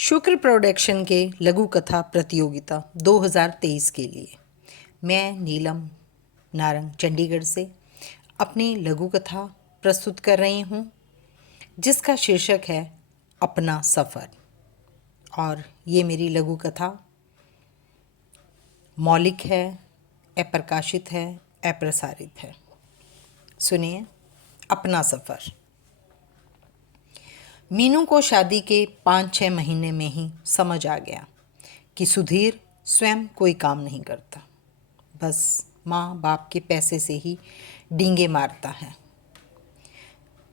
शुक्र प्रोडक्शन के लघु कथा प्रतियोगिता 2023 के लिए मैं नीलम नारंग चंडीगढ़ से अपनी लघु कथा प्रस्तुत कर रही हूँ, जिसका शीर्षक है अपना सफ़र। और ये मेरी लघु कथा मौलिक है, अप्रकाशित है, अप्रसारित है। सुनिए, अपना सफ़र। मीनू को शादी के 5-6 महीने में ही समझ आ गया कि सुधीर स्वयं कोई काम नहीं करता, बस माँ बाप के पैसे से ही डींगे मारता है।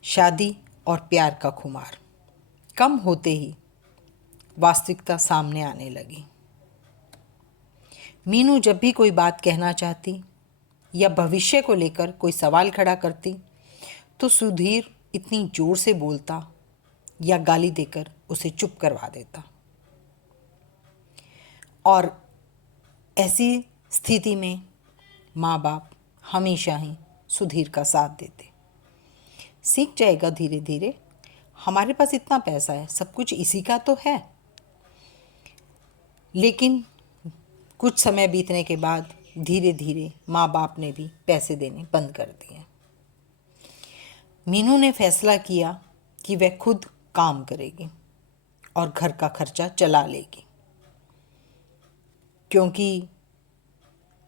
शादी और प्यार का खुमार कम होते ही वास्तविकता सामने आने लगी। मीनू जब भी कोई बात कहना चाहती या भविष्य को लेकर कोई सवाल खड़ा करती तो सुधीर इतनी जोर से बोलता या गाली देकर उसे चुप करवा देता। और ऐसी स्थिति में माँ बाप हमेशा ही सुधीर का साथ देते। सीख जाएगा धीरे धीरे, हमारे पास इतना पैसा है, सब कुछ इसी का तो है। लेकिन कुछ समय बीतने के बाद धीरे धीरे माँ बाप ने भी पैसे देने बंद कर दिए। मीनू ने फैसला किया कि वह खुद काम करेगी और घर का खर्चा चला लेगी, क्योंकि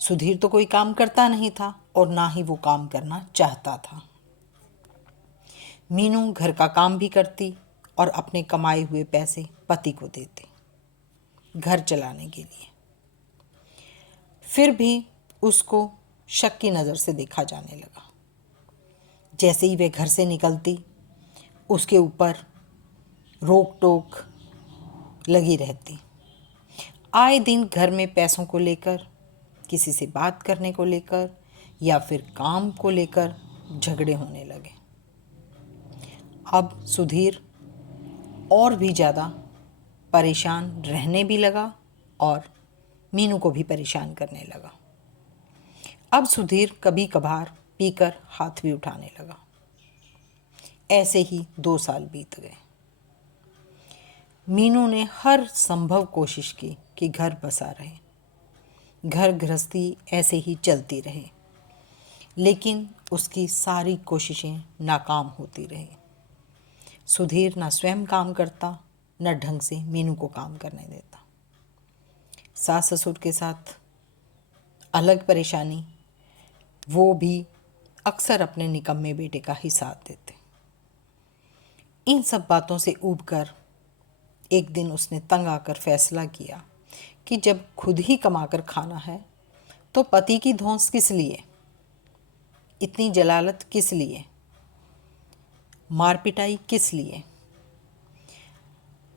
सुधीर तो कोई काम करता नहीं था और ना ही वो काम करना चाहता था। मीनू घर का काम भी करती और अपने कमाए हुए पैसे पति को देती घर चलाने के लिए। फिर भी उसको शक की नज़र से देखा जाने लगा। जैसे ही वह घर से निकलती, उसके ऊपर रोक टोक लगी रहती। आए दिन घर में पैसों को लेकर, किसी से बात करने को लेकर या फिर काम को लेकर झगड़े होने लगे। अब सुधीर और भी ज़्यादा परेशान रहने भी लगा और मीनू को भी परेशान करने लगा। अब सुधीर कभी कभार पीकर हाथ भी उठाने लगा। ऐसे ही 2 साल बीत गए। मीनू ने हर संभव कोशिश की कि घर बसा रहे, घर गृहस्थी ऐसे ही चलती रहे, लेकिन उसकी सारी कोशिशें नाकाम होती रही। सुधीर न स्वयं काम करता, न ढंग से मीनू को काम करने देता। सास ससुर के साथ अलग परेशानी, वो भी अक्सर अपने निकम्मे बेटे का ही साथ देते। इन सब बातों से ऊबकर एक दिन उसने तंग आकर फैसला किया कि जब खुद ही कमाकर खाना है तो पति की धौंस किस लिए, इतनी जलालत किस लिए, मार पिटाई किस लिए।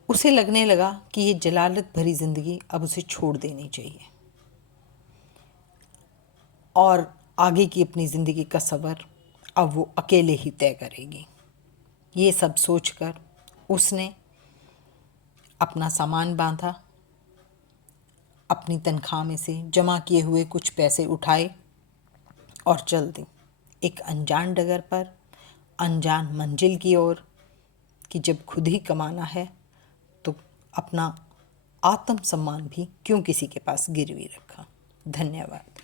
उसे लगने लगा कि ये जलालत भरी ज़िंदगी अब उसे छोड़ देनी चाहिए और आगे की अपनी ज़िंदगी का सफ़र अब वो अकेले ही तय करेगी। ये सब सोचकर उसने अपना सामान बांधा, अपनी तनख्वाह में से जमा किए हुए कुछ पैसे उठाए और चल दी एक अनजान डगर पर, अनजान मंजिल की ओर, कि जब खुद ही कमाना है तो अपना आत्मसम्मान भी क्यों किसी के पास गिरवी रखा। धन्यवाद।